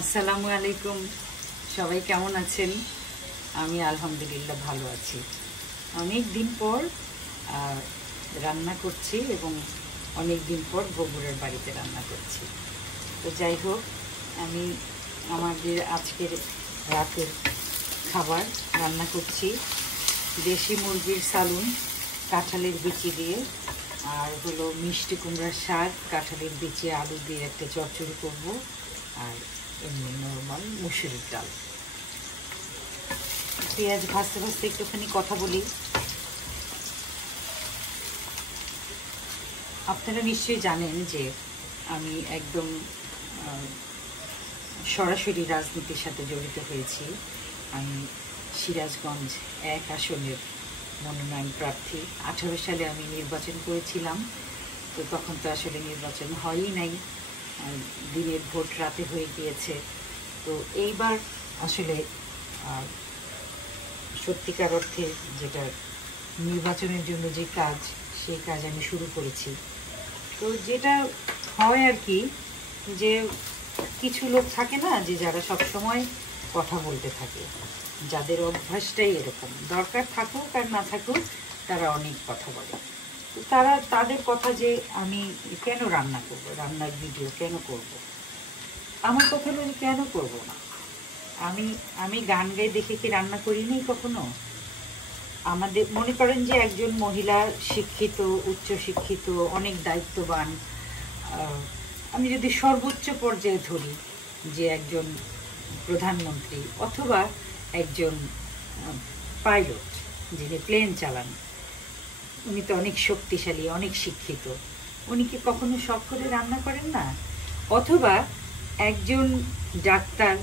আসসালামু আলাইকুম। সবাই কেমন আছেন? আমি আলহামদুলিল্লাহ ভালো আছি। অনেক দিন পর রান্না করছি এবং অনেক দিন পর বগুড়ার বাড়িতে রান্না করছি। তো যাই হোক, আমি আমাদের আজকের রাতের খাবার রান্না করছি দেশি মুরগির সালুন কাঁঠালের বিচি দিয়ে, আর হলো মিষ্টি কুমড়ার শাক কাঁঠালের বিচি আলু দিয়ে একটা চচ্চড়ি করবো, আর এমনি নর্মাল মুসুরির ডাল। পেঁয়াজ ভাজতে ভাজতে একটুখানি কথা বলি। আপনারা নিশ্চয়ই জানেন যে আমি একদম সরাসরি রাজনীতির সাথে জড়িত হয়েছি। আমি সিরাজগঞ্জ 1 আসনের মনোনয়ন প্রার্থী। 18 সালে আমি নির্বাচন করেছিলাম, তো তখন তো আসলে নির্বাচন হয়ই নাই, দিনের ভোট রাতে হয়ে গিয়েছে। তো এইবার আসলে সত্যিকার অর্থে যেটা নির্বাচনের জন্য যে কাজ, সেই কাজ আমি শুরু করেছি। তো যেটা হয় আর কি, যে কিছু লোক থাকে না যে যারা সবসময় কথা বলতে থাকে, যাদের অভ্যাসটাই এরকম, দরকার থাকুক আর না থাকুক তারা অনেক কথা বলে। তো তাদের কথা যে আমি কেন রান্না করব, রান্নার ভিডিও কেন করব, আমার কথা হলো কেন করব না। আমি গান গাই দেখে কি রান্না করিনি কখনো? আমাদের মনে করেন যে একজন মহিলা শিক্ষিত, উচ্চ শিক্ষিত, অনেক দায়িত্ববান, আমি যদি সর্বোচ্চ পর্যায়ে ধরি যে একজন প্রধানমন্ত্রী অথবা একজন পাইলট যিনি প্লেন চালান, উনি তো অনেক শক্তিশালী, অনেক শিক্ষিত, উনি কি কখনো শখ করে রান্না করেন না? অথবা একজন ডাক্তার,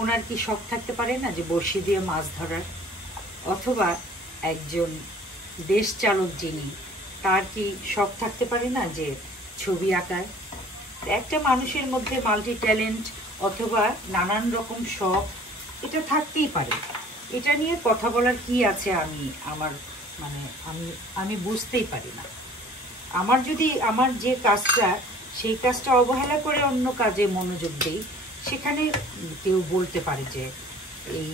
ওনার কি শখ থাকতে পারে না যে বড়শি দিয়ে মাছ ধরার? অথবা একজন দেশ চালক যিনি, তার কি শখ থাকতে পারে না যে ছবি আঁকার? একটা মানুষের মধ্যে মাল্টি ট্যালেন্ট অথবা নানান রকম শখ এটা থাকতেই পারে। এটা নিয়ে কথা বলার কি আছে? আমি বুঝতেই পারি না। আমার যে কাজটা, সেই কাজটা অবহেলা করে অন্য কাজে মনোযোগ দেই, সেখানে কেউ বলতে পারে যে এই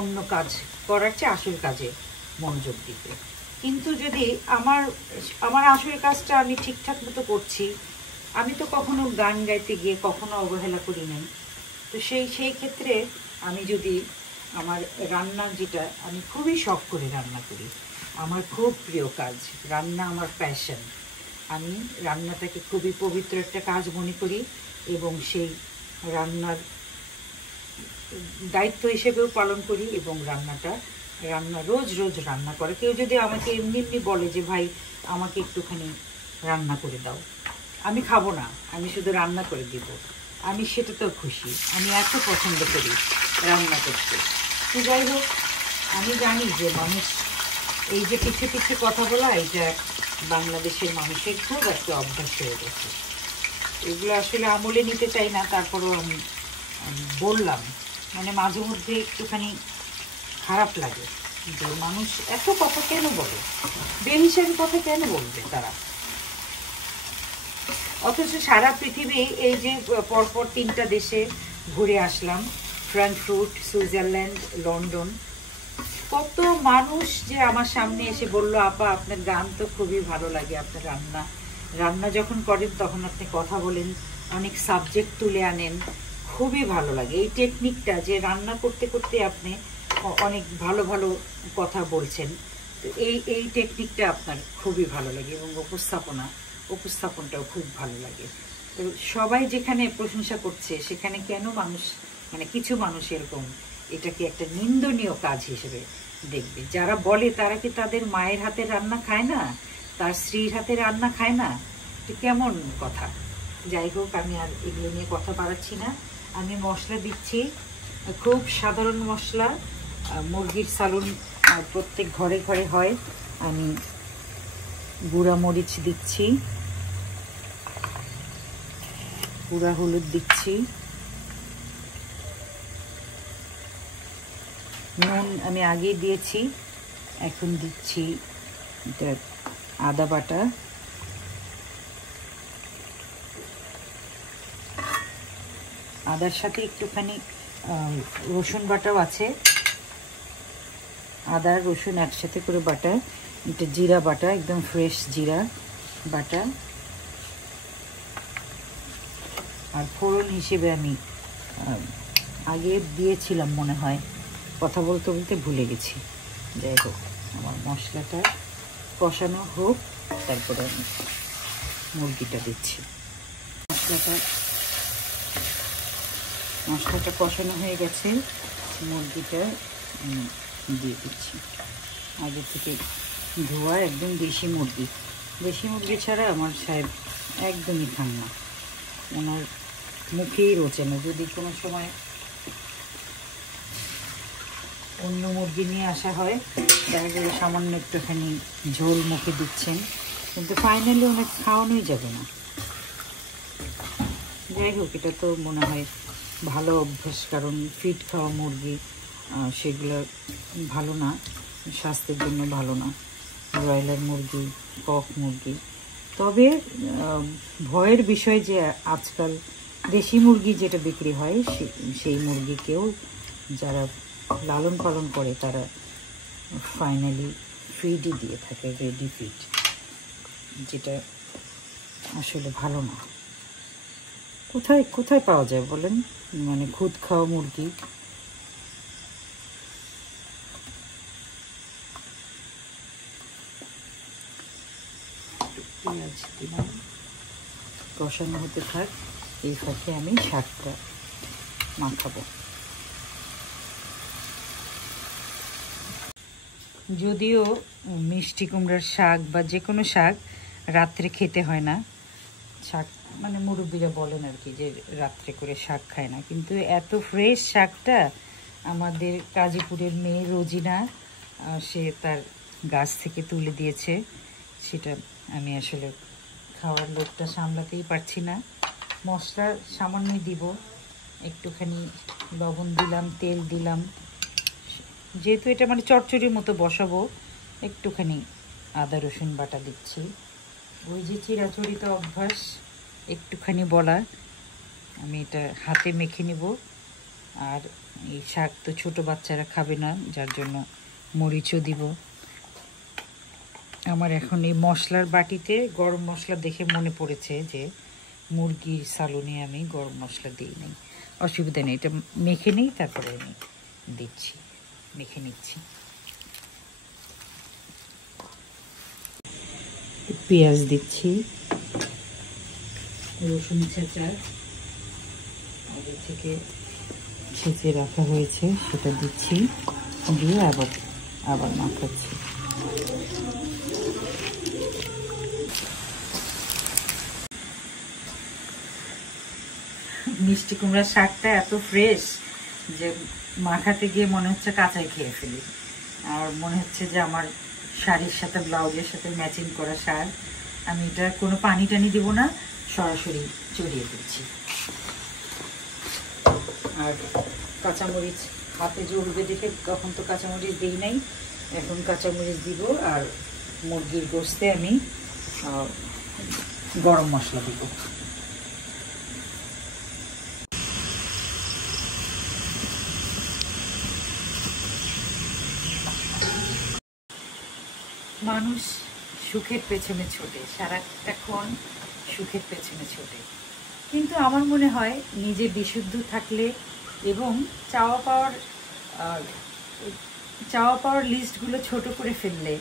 অন্য কাজ করার চেয়ে আসল কাজে মনোযোগ দিতে। কিন্তু যদি আমার আসল কাজটা আমি ঠিকঠাক মতো করছি, আমি তো কখনো গান গাইতে গিয়ে কখনো অবহেলা করি নাই। তো সেই ক্ষেত্রে আমি যদি আমার রান্না, যেটা আমি খুবই শখ করে রান্না করি, আমার খুব প্রিয় কাজ রান্না, আমার প্যাশন, আমি রান্নাটাকে খুবই পবিত্র একটা কাজ মনে করি এবং সেই রান্নার দায়িত্ব হিসেবেও পালন করি। এবং রান্না রোজ রান্না করে। কেউ যদি আমাকে এমনি বলে যে ভাই আমাকে একটুখানি রান্না করে দাও, আমি খাবো না, আমি শুধু রান্না করে দিব, আমি সেটাতেও খুশি। আমি এত পছন্দ করি রান্না করতে। তো যাই হোক, আমি জানি যে মানুষ এই যে পিছে কথা বলা, এটা বাংলাদেশের মানুষের খুব একটা অভ্যাস হয়ে গেছে। এগুলো আসলে আমলে নিতে চাই না, তারপরেও আমি বললাম। মাঝে মধ্যে একটুখানি খারাপ লাগে যে মানুষ এত কথা কেন বলে, বেহিসাবি কথা কেন বলবে তারা। অথচ সারা পৃথিবী, এই যে পরপর 3টা দেশে ঘুরে আসলাম, ফ্রাঙ্কফুর্ট, সুইজারল্যান্ড, লন্ডন, কত মানুষ যে আমার সামনে এসে বলল, আপা আপনার গান তো খুবই ভালো লাগে, আপনার রান্না যখন করেন তখন আপনি কথা বলেন, অনেক সাবজেক্ট তুলে আনেন, খুবই ভালো লাগে এই টেকনিকটা, যে রান্না করতে করতে আপনি অনেক ভালো ভালো কথা বলছেন। তো এই টেকনিকটা আপনার খুবই ভালো লাগে এবং উপস্থাপনটাও খুব ভালো লাগে। তো সবাই যেখানে প্রশংসা করছে, সেখানে কেন মানুষ, কিছু মানুষ এরকম এটাকে একটা নিন্দনীয় কাজ হিসেবে দেখবে। যারা বলে তারা কি তাদের মায়ের হাতের রান্না খায় না, তার স্ত্রীর হাতের রান্না খায় না? তো কেমন কথা। যাই হোক, আমি আর এগুলো নিয়ে কথা বাড়াচ্ছি না। আমি মশলা দিচ্ছি, খুব সাধারণ মশলা। মুরগির সালুন প্রত্যেক ঘরে ঘরে হয়। আমি গুঁড়া মরিচ দিচ্ছি, গুঁড়া হলুদ দিচ্ছি, নুন আমি আগে দিয়েছি, এখন দিচ্ছি এটা আদা বাটা, আদার সাথে একটুখানি রসুন বাটাও আছে, আদা রসুন একসাথে করে বাটা, একটা জিরা বাটা, একদম ফ্রেশ জিরা বাটা, আর ফোড়ন হিসেবে আমি আগে দিয়েছিলাম মনে হয়, কথা বলতে বলতে ভুলে গেছি। যাই হোক, আমার মশলাটা কষানো হোক, তারপরে আমি মুরগিটা দিচ্ছি। মশলাটা কষানো হয়ে গেছে, মুরগিটা দিয়ে দিচ্ছি। আগে থেকে ধোয়া একদম দেশি মুরগি ছাড়া আমার সাহেব একদমই খান না, ওনার মুখেই রোচে না। যদি কোনো সময় অন্য মুরগি নিয়ে আসা হয়, দেখা গেলে সামান্য একটুখানি ঝোল মুখে দিচ্ছেন, কিন্তু ফাইনালি ওনার খাওয়ানোই যাবে না। যাই হোক, এটা তো মনে হয় ভালো অভ্যাস, কারণ ফিট খাওয়া মুরগি সেগুলো ভালো না, স্বাস্থ্যের জন্য ভালো না, ব্রয়লার মুরগি, কক মুরগি। তবে ভয়ের বিষয় যে আজকাল দেশি মুরগি যেটা বিক্রি হয়, সেই মুরগিকেও যারা লালন পালন করে তারা ফাইনালি ফিডই দিয়ে থাকে, রেডি ফিড, যেটা আসলে ভালো না। কোথায় কোথায় পাওয়া যায় বলেন, মানে খুদ খাওয়া মুরগি? পেঁয়াজ দিলাম, কষানো হতে থাক, এই ফাঁকে আমি শাকটা মাখাবো। যদিও মিষ্টি কুমড়ার শাক বা যে কোনো শাক রাত্রে খেতে হয় না, শাক মানে মুরব্বীরা বলেন আর কি যে রাত্রে করে শাক খায় না, কিন্তু এত ফ্রেশ শাকটা আমাদের কাজীপুরের মেয়ে রোজিনা সে তার গাছ থেকে তুলে দিয়েছে, সেটা আমি আসলে খাওয়ার লোকটা সামলাতেই পারছি না। মশলা সামান্যই দিব, একটুখানি লবণ দিলাম, তেল দিলাম, যেহেতু এটা মানে চচ্চড়ির মতো বসাবো, একটুখানি আদা রসুন বাটা দিচ্ছি। ওই যে চিরাচরিত অভ্যাস একটুখানি বলা, আমি এটা হাতে মেখে নেব। আর এই শাক তো ছোট বাচ্চারা খাবে না, যার জন্য মরিচও দিব। আমার এখন এই মশলার বাটিতে গরম মশলা দেখে মনে পড়েছে যে মুরগির সালুনে আমি গরম মশলা দিই নাই, অসুবিধা নেই, এটা মেখে নিই, তারপরে আমি দিচ্ছি, মেখে নিচ্ছি। পেঁয়াজ দিচ্ছি, রসুন ছেঁচা আগে থেকে ছেঁচে রাখা হয়েছে সেটা দিচ্ছি, দিয়ে আবার মাখাচ্ছি। মিষ্টি কুমড়ার শাকটা এত ফ্রেশ যে মাখাতে গিয়ে মনে হচ্ছে কাঁচাই খেয়ে ফেলি, আর মনে হচ্ছে যে আমার শাড়ির সাথে ব্লাউজের সাথে ম্যাচিং করা শাক। আমি এটা কোনো পানি টানি দিব না, সরাসরি চড়িয়ে দিচ্ছি। আর কাঁচামরিচ হাতে জ্বলবে দেখে তখন তো কাঁচামরিচ দিই নাই, এখন কাঁচামরিচ দিব। আর মুরগির গোশতে আমি গরম মশলা দিব। মানুষ সুখের পেছনে ছোটে, সারাক্ষণ সুখের পেছনে ছোটে, কিন্তু আমার মনে হয় নিজে বিশুদ্ধ থাকলে এবং চাওয়া পাওয়ার লিস্টগুলো ছোট করে ফেললে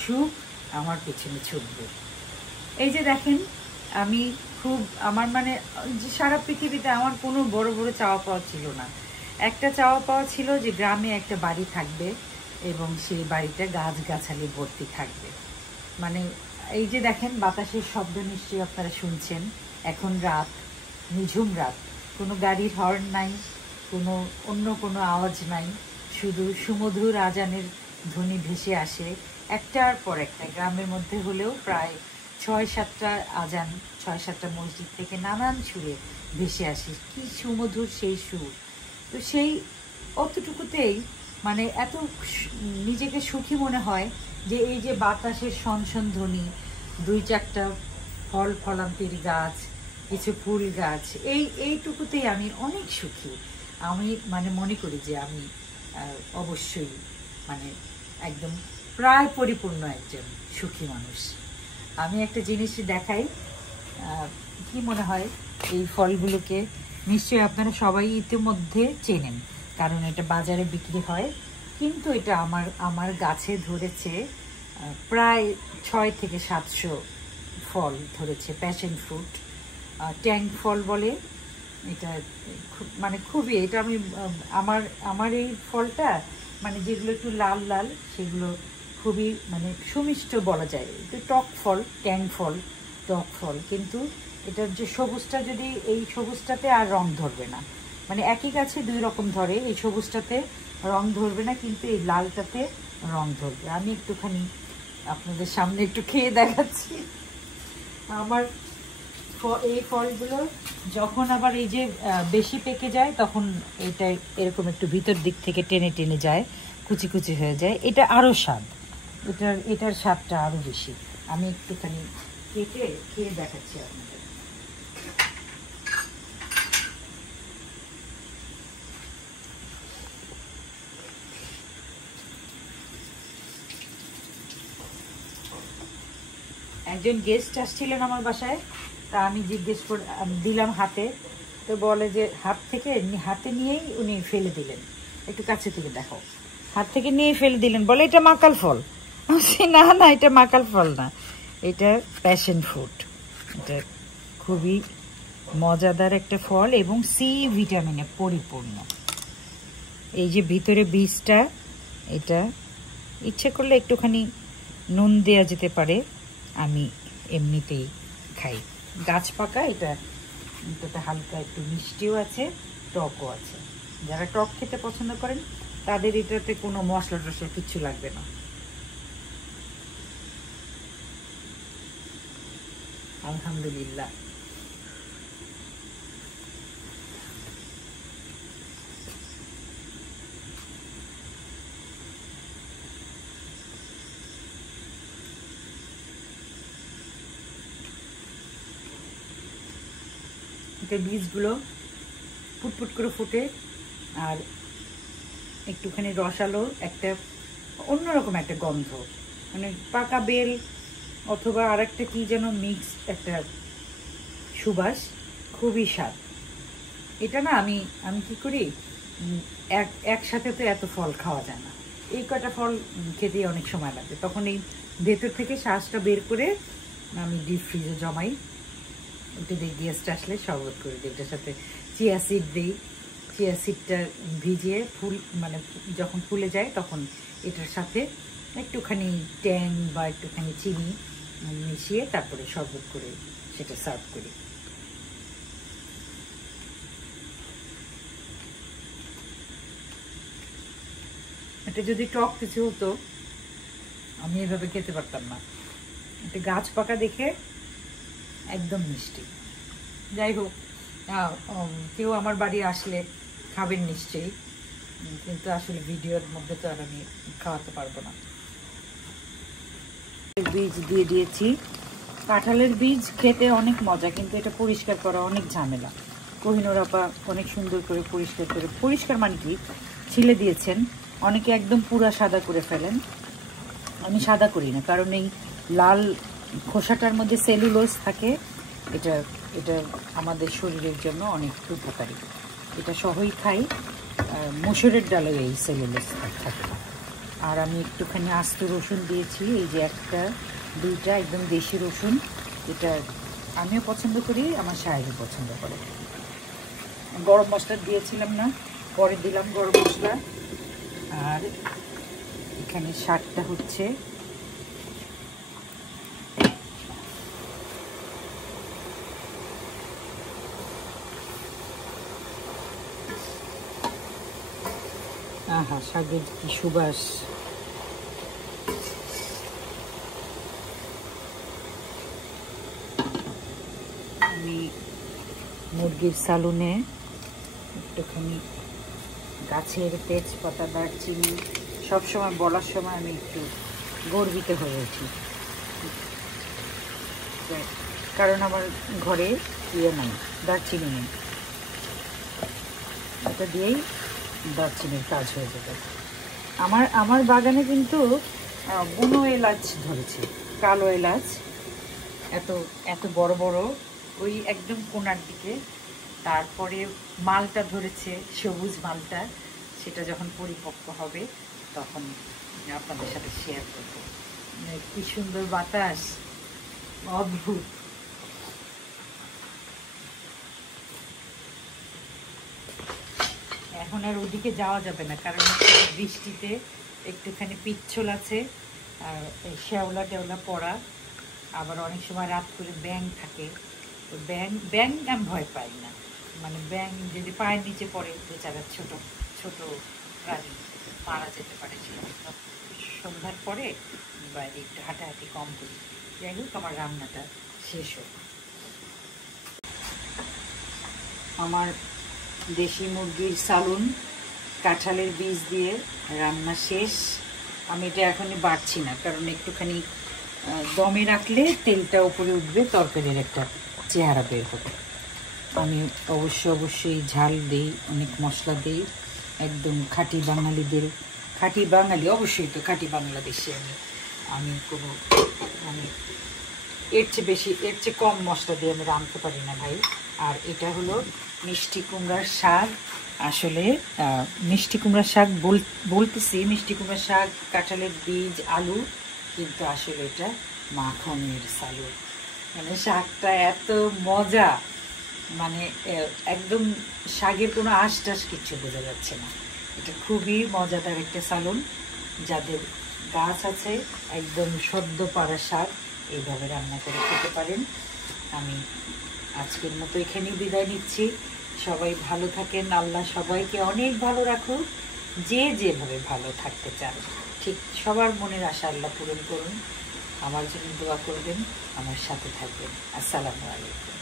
সুখ আমার পেছনে ছুটবে। এই যে দেখেন, আমি আমার মানে যে সারা পৃথিবীতে আমার কোনো বড় বড় চাওয়া পাওয়া ছিল না। একটা চাওয়া পাওয়া ছিল যে গ্রামে একটা বাড়ি থাকবে এবং সেই বাড়িটা গাছগাছালি ভর্তি থাকবে। মানে এই যে দেখেন, বাতাসের শব্দ নিশ্চয়ই আপনারা শুনছেন, এখন রাত, নিঝুম রাত, কোনো গাড়ির হর্ন নাই, অন্য কোনো আওয়াজ নাই, শুধু সুমধুর আজানের ধ্বনি ভেসে আসে একটার পর একটা। গ্রামের মধ্যে হলেও প্রায় ৬-৭টা আজান, ৬-৭টা মসজিদ থেকে নানান সুরে ভেসে আসে, কি সুমধুর সেই সুর। তো সেই অতটুকুতেই মানে এত নিজেকে সুখী মনে হয় যে এই যে বাতাসের সনসন ধ্বনি, ২-৪টা ফলান্তির গাছ, কিছু ফুল গাছ, এইটুকুতেই আমি অনেক সুখী। আমি মানে মনে করি যে আমি অবশ্যই মানে একদম প্রায় পরিপূর্ণ একজন সুখী মানুষ। আমি একটা জিনিস দেখাই, কি মনে হয় এই ফলগুলোকে নিশ্চয়ই আপনারা সবাই ইতিমধ্যে চেনেন, কারণ এটা বাজারে বিক্রি হয়, কিন্তু এটা আমার গাছে ধরেছে প্রায় 600 থেকে 700 ফল ধরেছে। প্যাশন ফ্রুট, ট্যাং ফল বলে এটা, মানে খুবই এটা আমি আমার এই ফলটা মানে যেগুলো একটু লাল লাল সেগুলো খুবই মানে সুমিষ্ট বলা যায়, একটু টক ফল, ট্যাং ফল, টক ফল। কিন্তু এটার যে সবুজটা, যদি এই সবুজটাতে আর রং ধরবে না, মানে একই গাছে 2 রকম ধরে, এই সবুজটাতে রং ধরবে না কিন্তু এই লালটাতে রং ধরবে। আমি একটুখানি আপনাদের সামনে একটু খেয়ে দেখাচ্ছি। আমার এই ফলগুলো যখন আবার এই যে বেশি পেকে যায় তখন এটা এরকম একটু ভিতর দিক থেকে টেনে টেনে যায়, কুচি কুচি হয়ে যায়। এটা আরও স্বাদ, এটার স্বাদটা আরও বেশি। আমি একটুখানি কেটে খেয়ে দেখাচ্ছি আপনাদের। একজন গেস্ট আসছিলেন আমার বাসায়, তা আমি জিজ্ঞেস করে দিলাম হাতে, তো বলে যে হাতে নিয়েই উনি ফেলে দিলেন। একটু কাছে থেকে দেখো, হাত থেকে নিয়ে ফেলে দিলেন, বলে এটা মাকাল ফল। না না, এটা মাকাল ফল না, এটা প্যাশন ফ্রুট। এটা খুবই মজাদার একটা ফল এবং সি ভিটামিনে পরিপূর্ণ। এই যে ভিতরে বীজটা, এটা ইচ্ছে করলে একটুখানি নুন দেওয়া যেতে পারে, আমি এমনিতেই খাই। গাছ পাকা এটাতে হালকা একটু মিষ্টিও আছে, টকও আছে। যারা টক খেতে পছন্দ করেন তাদের এটাতে কোনো মশলা টশলা কিচ্ছু লাগবে না। আলহামদুলিল্লাহ। বীজগুলো ফুটফুট করে ফুটে আর একটুখানি রসালো, একটা অন্যরকম একটা গন্ধ, মানে পাকা বেল অথবা আর একটা কি যেন মিক্স একটা সুবাস, খুবই স্বাদ। এটা না আমি কি করি, একসাথে তো এত ফল খাওয়া যায় না, এই কটা ফল খেতেই অনেক সময় লাগে। তখন এই ভেতর থেকে শ্বাসটা বের করে আমি ডিপ ফ্রিজে জমাই, ওটা দিয়ে গেস্ট আসলে শরবত করে দিই। এটার সাথে চিয়া সিড দিই, চিয়া সিডটা ভিজিয়ে মানে যখন ফুলে যায় তখন এটার সাথে একটুখানি ট্যাং বা একটুখানি চিনি মিশিয়ে তারপরে শরবত করে সেটা সার্ভ করি। এটা যদি টক কিছু হতো আমি এভাবে খেতে পারতাম না। এটা গাছ পাকা দেখে একদম মিষ্টি। যাই হোক, কেউ আমার বাড়ি আসলে খাবেন নিশ্চয়ই, কিন্তু আসলে ভিডিওর মধ্যে তো আর আমি খাওয়াতে পারবো না। বীজ দিয়ে দিয়েছি। কাঁঠালের বীজ খেতে অনেক মজা, কিন্তু এটা পরিষ্কার করা অনেক ঝামেলা। কোহিনুর আপা অনেক সুন্দর করে পরিষ্কার মানে কি ছিলে দিয়েছেন। অনেকে একদম পুরা সাদা করে ফেলেন, আমি সাদা করি না, কারণ এই লাল খোসাটার মধ্যে সেলুলোজ থাকে, এটা আমাদের শরীরের জন্য অনেক উপকারী। এটা সহই খাই, মসুরের ডালে এই সেলুলোজ থাকে। আর আমি একটুখানি আস্ত রসুন দিয়েছি, এই যে 1টা 2টা একদম দেশি রসুন। এটা আমিও পছন্দ করি, আমার সাহেবও পছন্দ করে। গরম মশলা দিয়েছিলাম না, পরে দিলাম গরম মশলা। আর এখানে শাকটা হচ্ছে শাকের কি সুবাস। আমি মুরগির সালুনে একটুখানি গাছের তেজপাতা, দারচিনি, সবসময় বলার সময় আমি একটু গর্বিত হয়ে উঠি, কারণ আমার ঘরে ইয়ে নেই, দারচিনি নেই। এটা দিয়েই দারচিনির কাজ হয়ে যাবে। আমার বাগানে কিন্তু বুনো এলাচ ধরেছে, কালো এলাচ, এত এত বড় বড়, ওই একদম কোণার দিকে। তারপরে মালটা ধরেছে, সবুজ মালটা, সেটা যখন পরিপক্ক হবে তখন আপনাদের সাথে শেয়ার করব। কি সুন্দর বাতাস, অদ্ভুত। এখন আর ওদিকে যাওয়া যাবে না, কারণ বৃষ্টিতে একটুখানি পিচ্ছল আছে, আর শ্যাওলা টেওলা পড়া, আবার অনেক সময় রাত করে ব্যাঙ থাকে। তো ব্যাঙ আমি ভয় পাই না, মানে ব্যাঙ যদি পায়ের নিচে পড়ে, বেচারা ছোট ছোট প্রাণী, মারা যেতে পারে। সন্ধ্যার পরে বাইরে একটু হাঁটাহাঁটি কম করি। যাই হোক, আমার রান্নাটা শেষ হোক। আমার দেশি মুরগির সালুন কাঁঠালের বীজ দিয়ে রান্না শেষ। আমি এটা এখনই বাড়ছি না, কারণ একটুখানি দমে রাখলে তেলটা উপরে উঠবে, তরকারির একটা চেহারা বের হবে। আমি অবশ্যই ঝাল দিই, অনেক মশলা দিই, একদম খাঁটি বাঙালিদের, খাঁটি বাঙালি, অবশ্যই তো খাঁটি বাংলাদেশি। আমি কোনো মানে এর চেয়ে কম মশলা দিয়ে আমি রাঁধতে পারি না ভাই। আর এটা হলো মিষ্টি কুমড়ার শাক। আসলে মিষ্টি কুমড়ার শাক বলতেছি, মিষ্টি কুমড়ার শাক, কাঁঠালের বীজ, আলু, কিন্তু আসলে এটা মাখনের সালুন। মানে শাকটা এত মজা, মানে একদম শাকের কোনো আঁশ কিচ্ছু বোঝা যাচ্ছে না। এটা খুবই মজাদার একটা সালুন। যাদের গাছ আছে, একদম সদ্য পাড়া শাক এইভাবে রান্না করে খেতে পারেন। আমি আজকের মতো এখানেই বিদায় নিচ্ছি। সবাই ভালো থাকেন, আল্লাহ সবাইকে অনেক ভালো রাখুন। যে যেভাবে ভালো থাকতে চান, ঠিক সবার মনের আশা আল্লাহ পূরণ করুন। আমার জন্য দোয়া করবেন, আমার সাথে থাকবেন। আসসালামু আলাইকুম।